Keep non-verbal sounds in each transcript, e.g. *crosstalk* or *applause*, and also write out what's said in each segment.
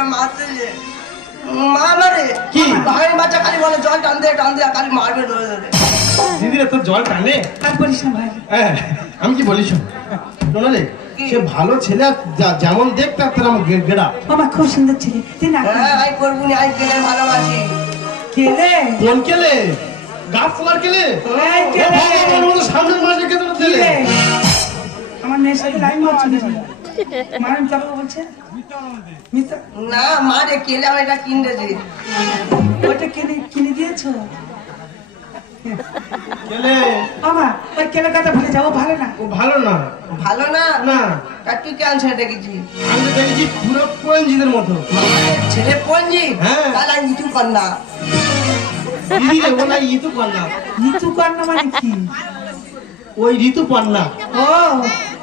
দিদিটা মারতে যে রে। কি? ভাইয়ের বাচ্চা খালি বলে জল টান দে টান দে খালি মারবে ধরে ধরে। দিদিরা তোর জল টানে? আর বলিস না ভাই। আমি কি বলিস শোনা? সে ভালো ছেলে যেমন দেখতে আর তেমন গেড়া। বাবা খুব সুন্দর ছেলে। তুই না। আই করব না আই গেলে ভালোবাসি। কেলে কোন কেলে গাছ তোলার কেলে সামনের মাসে আমার মেয়ের সাথে লাইন মারছো কেন মারেন তবে বলছে? মিথ্যা না মা রে কেলে আমি এটা কিনতেছি ওইটা কিনে কিনে দিয়েছ? কেলে? বাবা ওই কেলে কথা ভুলে যাব ভালো না? ও ভালো না। ভালো না? না। তা তুই কেন ছেড়ে দেখেছি? আমি তো দেখেছি পুরো পঞ্জিদের মতো। ছেলে পঞ্জি হ্যাঁ। তাহলে আমি কিছু কর দিদি রে ও না ঋতু পান্না কন্যা মানে কি? ওই ঋতু পান্না ও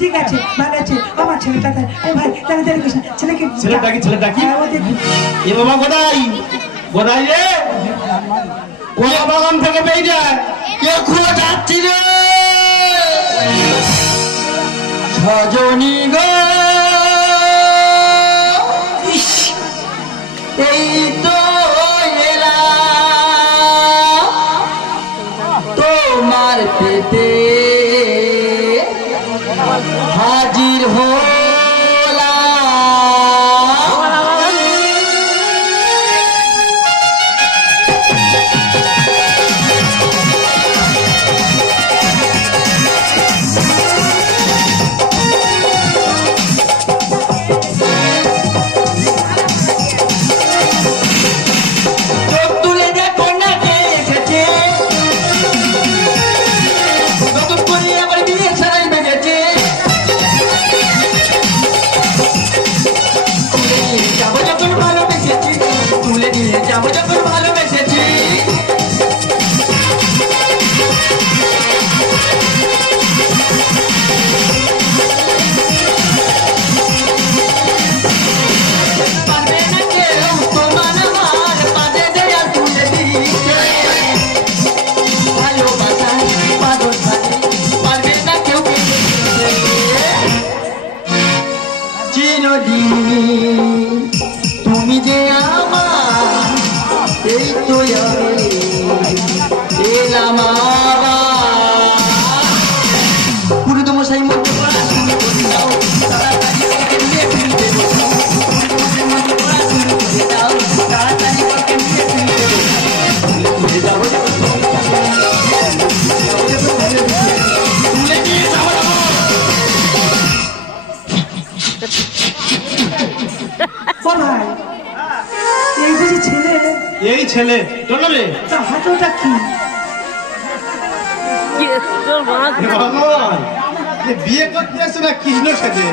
ঠিক আছে ভালো আছে। আমার ছেলেটা তাই। ভাই তাহলে করিস না। ছেলেকে ছেলে ডাকি ছেলে ডাকি হ্যাঁ, এ বাবা গোদাই গোদাই রে? কোয়া বাগান থেকে পেয়ে যায়? কে খুলে যাচ্ছি রে? সজনী গো। এই তো এলাম তোমার পেতে হাজির হলাম ছেলে। চলো রে। তা হাতটা কি হে ভগবান এ বিয়ে করতে আসছে না কৃষ্ণ সাথে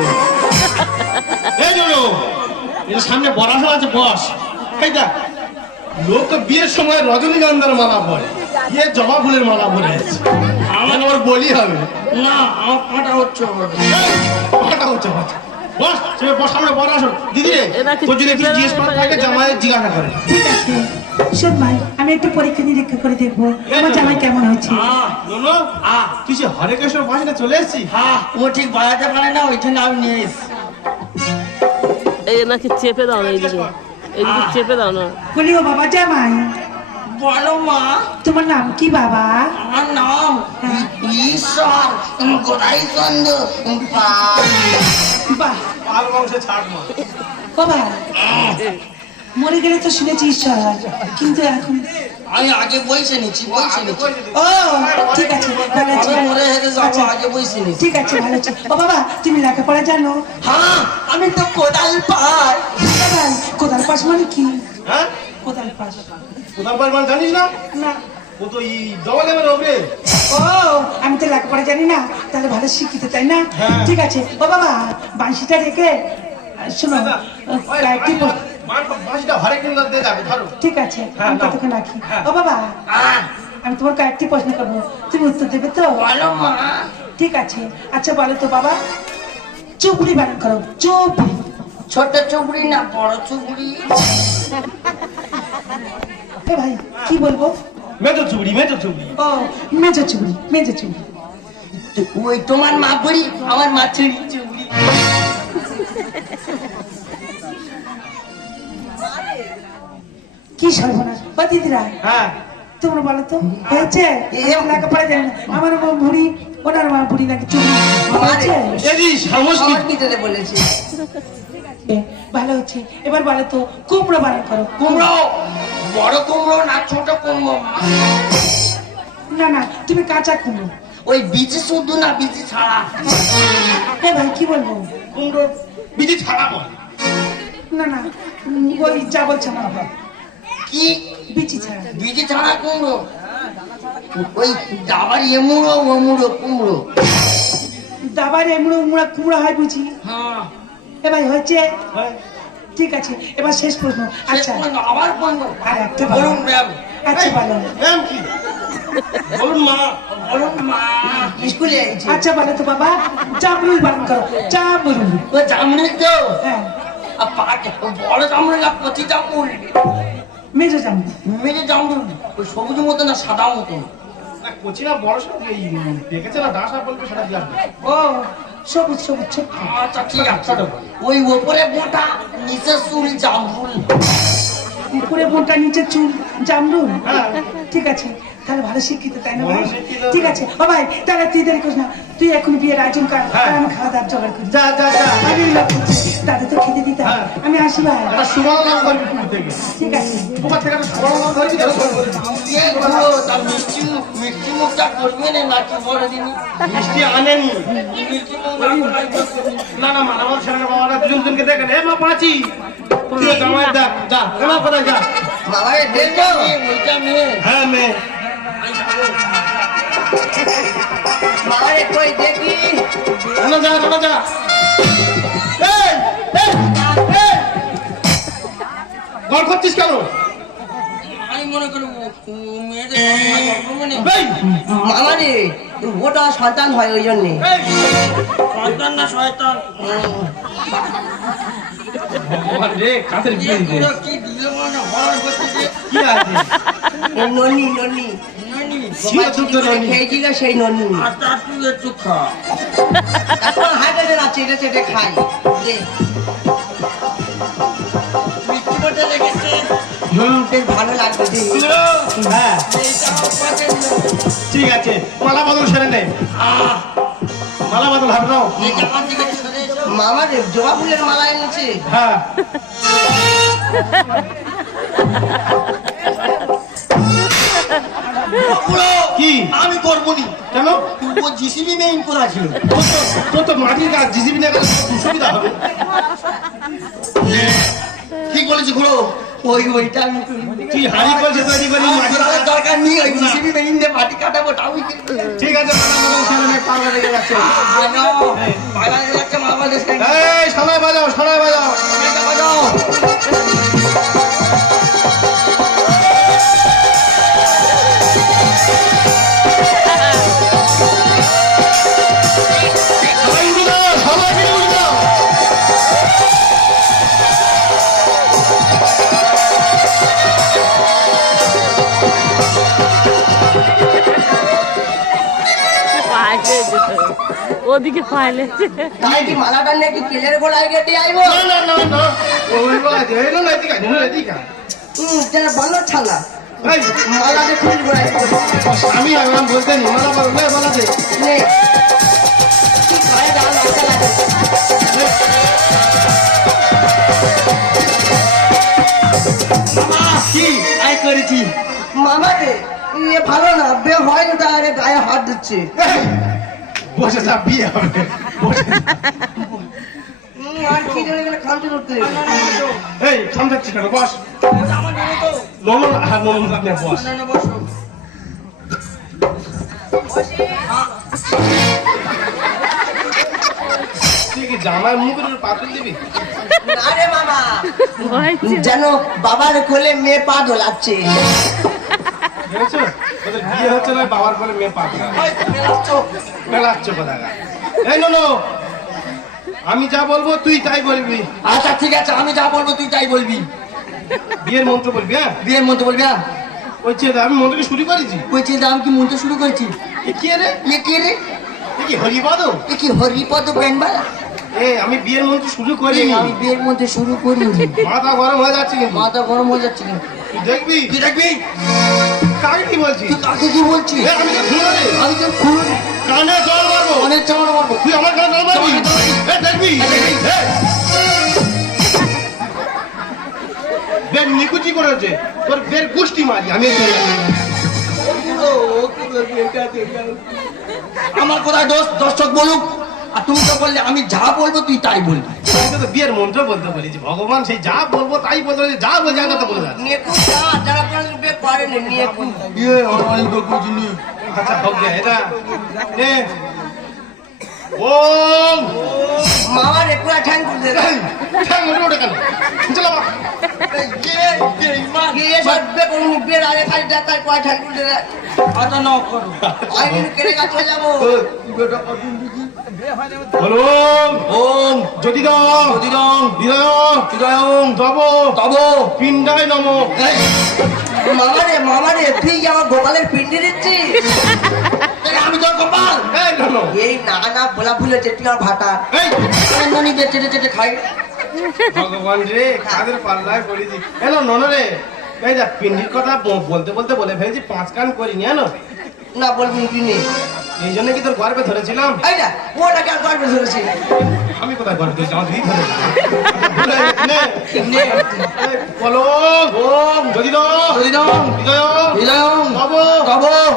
এই জন্য এর সামনে বরাসা আছে বস। এই দেখ লোক বিয়ের সময় রজনীগন্ধার মালা পরে ইয়ে জবা ফুলের মালা পরে আমার আবার বলি হবে। না আমার কাটা হচ্ছে পাটা হচ্ছে পাটা। বস তুমি বস সামনে বরাস দিদি রে এরা তোর যদি একটু জিজ্ঞেস করা থাকে জামাইয়ের জিজ্ঞাসা করে। ঠিক আছে। শোন ভাই আমি একটু পরীক্ষা নিরীক্ষা করে দেখব। আমার জামাই কেমন হয়েছে? তুই যে হরে কৃষ্ণ চলে এসেছি হ্যাঁ ও ঠিক বাড়াতে পারে না ওই জন্য আমি নিয়ে এসেছি। এই নাকি চেপে দাও না এইদিকে। এইদিকে চেপে দাও না। বলি ও বাবা জামাই। বলো মা। তোমার নাম কি বাবা? আমার নাম ঈশ্বর। গোড়াই চন্দ্র বাহ। পাল বংশে ছাড় মা। বাবা। মরে গেলে তো শুনেছি ঈশ্বর কিন্তু এখন আমি আগে বইছে নিচ্ছি বইছে নিচ্ছি ও ঠিক আছে ভালো আছে। আমি মরে হেরে যাব আচ্ছা, আগে বইছে নিচ্ছি ঠিক আছে ভালো আছে। ও বাবা তুমি লেখাপড়া জানো? হ্যাঁ আমি তো কোদাল পাই। ভাই কোদাল পাস মানে কি? হ্যাঁ? কোদাল পাস কোথাও পাল মানে জানিস না? না। ও তো এই জবা দেবের ওপরে ও আমি তো লেখাপড়া জানি না। তাহলে ভালো শিক্ষিত তাই না? হ্যাঁ। ঠিক আছে। ও বাবা বাঁশিটা রেখে শোনো ওই কয়েকটি ঠিক আছে হ্যাঁ, আমি রাখি। হ্যাঁ। ও বাবা হ্যাঁ। আমি তোমার কয়েকটি প্রশ্ন করব। তুমি উত্তর দেবে তো? বলো মা। ঠিক আছে। আচ্ছা বলো তো বাবা। চুপড়ি বানান করো চুপড়ি ছোট চুবড়ি না বড় চুবড়ি? ভাই কি বলব? মেজো চুবড়ি মেজো চুবড়ি। ও মেজো চুবড়ি মেজো চুবড়ি। ওই তোমার মা বড়ি আমার মা ছিড়ি চুবড়ি। কি সর্বনাশ? দিদিরা? হ্যাঁ। তোমরা বলো তো হয়েছে? লেখাপড়া জানে না। আমার মা বুড়ি ওনার মা বুড়ি নাকি চুরি। হয়েছে? বলেছে? ভালো হচ্ছে। এবার বলো তো কুমড়ো বানান করো। কুমড়ো বড় কুমড়ো না ছোট কুমড়ো? না না তুমি কাঁচা কুমড়ো। ওই বীজ শুদ্ধ না বীজ ছাড়া? এ ভাই কি বলব? কুমড়ো বিধি ছাড়া বল। না না ওই যা বলছে আমার কি? বিচি ছাড়া। কুমড়ো? ওই দাবার এমুড়ো ওমুড়ো কুমড়ো। দাবার এমড়ো উমড়া কুমড়া হয় বুঝি? হ্যাঁ। এ হয়েছে? হ্যাঁ। ঠিক আছে এবার শেষ প্রশ্ন। আচ্ছা। আচ্ছা আবার আর একটা বলুন ম্যাম। আচ্ছা ভালো ম্যাম কি? বলুন মা। বলুন মা। স্কুলে আচ্ছা বলো তো বাবা। জামরুল বানান করো। জামরুল। ও জামনি তো? হ্যাঁ। আর পাকে বড় জামরুল না কচি জামরুল? মেজো জামরুল মেরে জামরুল ওই সবুজ মতো না সাদা মতো। বড় সব এই পেকেছে না ডাঁসা বলবে সেটা দিয়ে ও সবুজ সবুজ আচ্ছা ঠিক আছে ওই ওপরে মোটা নিচে চুল জামরুল। উপরে বোনটা নিচে চুল জামরুল? হ্যাঁ। ঠিক আছে। তাহলে ভালো শিক্ষিত তাই না। ঠিক আছে। ও ভাই তাহলে তুই দেরি করিস না। তুই এখন বিয়ের আয়োজন কর। হ্যাঁ। আর আমি খাওয়া দাওয়ার জোগাড় করি। যা যা যা। আমি লোক করছি দাদা তো খেতে দিতে হ্যাঁ। আমি আসি ভাই। একটা সুবর্ণ নাম ধরবি পুকুর থেকে। ঠিক আছে। পুকুর থেকে একটা সুবর্ণ নাম ধরবি যেন ধরবি। এই গুলো তার মিষ্টি মিষ্টি মুখটা করবে না নাকি বড় দিন মিষ্টি আনেনি। মিষ্টি মুখ না না না মানে আমার ছেলের বাবারা দুজন দুজনকে দেখেন এ মা পাঁচি। তুই জামাই দেখ। যা এ মা কোথায় যা? বাবা এ দেখো হ্যাঁ মেয়ে। বাবা কই দেখি? না যা না যা। এই এই এই। গড় করছিস কেন? আমি মনে করি গল্প মনে? ওটা সন্তান হয় ওই জন্যে। সন্তান না শয়তান? কি দিল মানে হরস কি আছে? ননি ননি। ছিল দুধ ননি। খেয়েছিল সেই ননি। তুই একটু খা। এখন হাইটে না চেটে চেটে খাই। হুম বেশ ভালো লাগবে দে। হ্যাঁ। ঠিক আছে মালা বদল সেরে নে। মালা বদল হাট নাও। মামা জবা ফুলের মালা এনেছে। হ্যাঁ। *laughs* কি? আমি করব নি কেন? ও জিসিবি মেইন করা ছিল। তো- তো মাটির কাজ জিসিবি না সুবিধা হবে। ঠিক বলেছি ঘুরো ওই ওইটা আমি তুই হাড়ি কলছে তৈরি করি মাটির কাজ- দরকার নেই ওই জিসিবি মেইন দিয়ে মাটি কাটাবো তাও ঠিক আছে পাগলা ওদিকে পাইলে তাই কি মালাটা নাকি কেলের গোড়ায় গেটে আইবো? না না না না। ওই না না। হুম যেন বানর ছালা গোড়ায় আমি আমি বলতে নি মালা বদল নে মালা দে। নে। কি খায় দাও লঙ্কা লাগে কি? আয় করেছি। মামা রে ইয়ে ভালো না বে হয় না তাহলে গায়ে হাত দিচ্ছে। বসে যা বিয়ে হবে বসে এই কেন হ্যাঁ আপনি পাথর দিবি? যেন বাবার কোলে মেয়ে পা দোলাচ্ছে। বুঝেছ ওদের বিয়ে হচ্ছে না বাবার বলে মেয়ে মেলাচ্ছ কথা এই নো আমি যা বলব তুই তাই বলবি। আচ্ছা ঠিক আছে আমি যা বলব তুই তাই বলবি। বিয়ের মন্ত্র বলবি হ্যাঁ? বিয়ের মধ্যে বলবি হ্যাঁ? ওই চেয়ে আমি মন্ত্রকে শুরু করেছি? বলছি আমি কি মনতে শুরু করেছি? এ কি রে? ইয়ে কে রে? এ কি হরিপদ? এ কি হরিপদ ব্যান্ডবা? এই আমি বিয়ের মন্ত্র শুরু করিনি। আমি বিয়ের মধ্যে শুরু করি মাথা গরম হয়ে যাচ্ছে মাথা গরম হয়ে যাচ্ছে দেখবি? তুই দেখবি? কাকে কি বলছি তুই কাকে কি বলছিস আমি তো শুনো আমি তো খুন কানে জল মারবো অনেক চামড় মারবো তুই আমার কানে জল মারবি এ, দেখবি। বের নিকুচি করেছে তোর বের গুষ্টি মারি আমি। আমার কোথায় দোষ দর্শক বলুক আর তুমি তো বললে আমি যা বলব তুই তাই বলবি। তো বিয়ের মন্ত্র বলতে বলেছি ভগবান সেই যা বলব তাই বলতে বলেছে যা বলছে বলে যাচ্ছি। ইয়ে তো আচ্ছা এটা এ ওম মামা ঠ্যাং ঠ্যাং ওঠে ওঠে কেন? চলো নাও করো। বলুন ওম। যদি দম প্রতিরং হৃদয় হৃদয়ং তব। তব। পিণ্ডায় নম। মামা রে মামা রে তুই কি আমার গোপালের পিন্ডি দিচ্ছিস? আমি তোর গোপাল। এই না না বলা ভুল হচ্ছে তুই আমার ভাটা চেটে চেটে খাই। ভগবান রে কাদের পাল্লায় পড়েছি। এলো নন রে এই যা পিন্ডির কথা বলতে বলতে বলে ফেলেছি পাঁচ কান করিনি জানো? না বলবি কি নেই? এই জন্য কি তোর গর্বে ধরেছিলাম? এই না ওটাকে আর গর্বে ধরেছি আমি কোথায় গর্বে ধরেছি? আমার দিদি *laughs* বলো। ওম। যদি নম।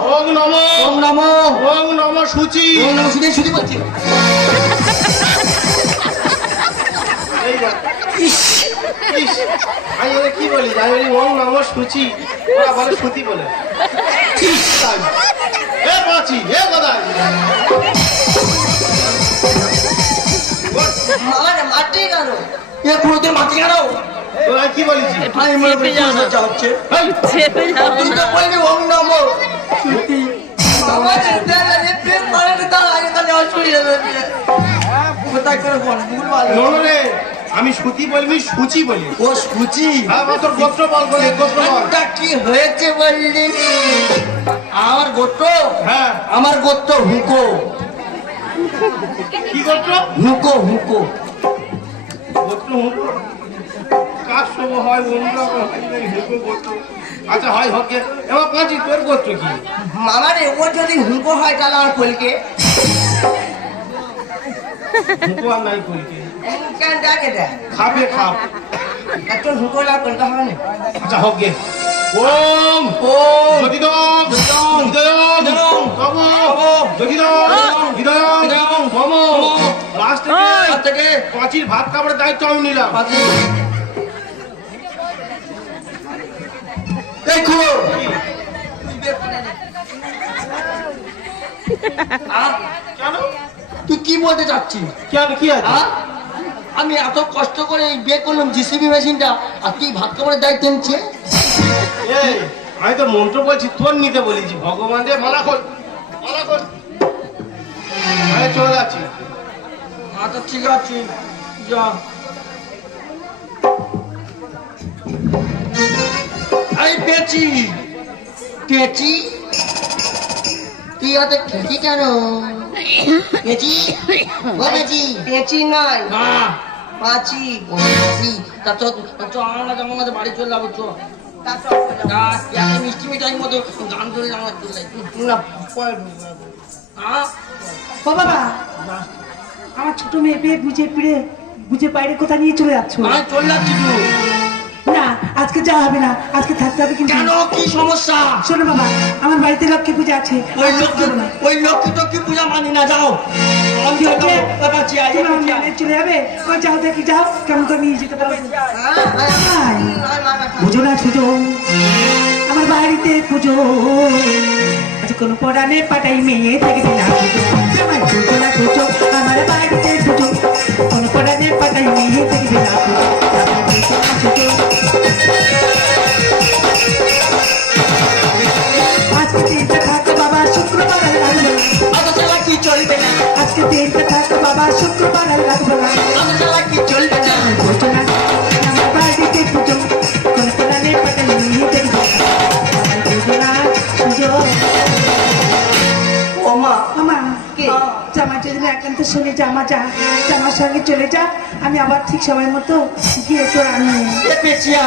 ওম নমো। নম। সূচি। ওম নমো বলছি। আমি ওদের কি বলি? আমি বলি ওং নম সূচি। ওরা বলে সুতি বলে। ইস, হে গদাই মাটি কেন? এ পুরোতে মাটি কেন? তোরা কি বলিস? আমি মনে করি। চর্চা হচ্ছে। তুই তো না ওম নমো। মামা রে দেখ রে প্রেম করে না তাহলে অসুবিধা হবে রে আমি সুতি বলবি সুচি বলি। ও সুচি? হ্যাঁ তোর গোত্র বল বলে গোত্র কি হয়েছে বললি? আমার গোত্র? হ্যাঁ। আমার গোত্র হুকো। কি গোত্র? হুকো হুকো। গোত্র হুঁকো? কার সব হয় অন্য রকম হুঁকো গোত্র। আচ্ছা হয় হোক। এবার পাঁচি তোর গোত্র কি? মামা রে ও যদি হুকো হয় তাহলে আমার কলকে? আর নাই করিকে কেন ডাকে দেখ খাবে একটা হুকো না কলকা হবে না আচ্ছা হোক গে ওম ওম। মম মম। লাস্ট থেকে পাঁচির ভাত খাবারের দায়িত্ব আমি নিলাম। এই কেন? তুই কি বলতে চাচ্ছিস? কেন কি আছে আ? আমি এত কষ্ট করে এই বিয়ে করলাম জিসিবি মেশিনটা আর তুই ভাত খাবারের দায়িত্ব নিচ্ছে? আমি তো মন্ত্র বলছি তোর নিতে বলেছি। ভগবান রে মালা খোল মালা খোল। আমি চলে যাচ্ছি। আচ্ছা ঠিক আছে যা। এই পেঁচি! পেঁচি? তুই অত খেছি কেন? পেঁচি ও পেঁচি পেঁচি নয়। হ্যাঁ পাঁচি। ও পেঁচি তা তো তো আমার বাড়ি চলে যাব মিষ্টি মিঠাই মতো গান না। হ্যাঁ? ও বাবা ছোট মেয়ে পেয়ে বুঝে পিড়ে বুঝে বাইরে কোথায় নিয়ে চলে যাচ্ছ? আমি চলে যাচ্ছি তো না আজকে যাওয়া হবে না আজকে থাকতে হবে কিন্তু। কেন? কি সমস্যা? শোনো বাবা আমার বাড়িতে লক্ষ্মী পূজা আছে ওই লক্ষ্মী ওই লক্ষ্মী টক্ষ্মী পূজা মানি না যাও। চলে যাবে? ও যাও দেখি যাও। কেমন করে নিয়ে যেতে পারো। পুজো না পুজো। আমার বাড়িতে পুজো। আজ কোনো পড়ানে পাটাই মেয়ে থাকবে না আমার পুজো না পুজো আমার বাড়িতে পুজো। কোনো পড়ানে পাটাই মেয়ে থাকবে না পুজো। বাবা লাগল অত চালা কি চলবে না আজকে দিনটা থাকতো বাবা আর লাগল না অত চালা কি চলবে না পুজো না আমার বাড়িতে পুজো কোনো পড়ানে পাটাই মেয়ে থাকবে না না পুজো ও মা কে? জামা যদি একটা শুনে জামা যা জামার সঙ্গে চলে যা আমি আবার ঠিক সময় মতো গিয়ে তোর আনব এ পেঁচিয়ে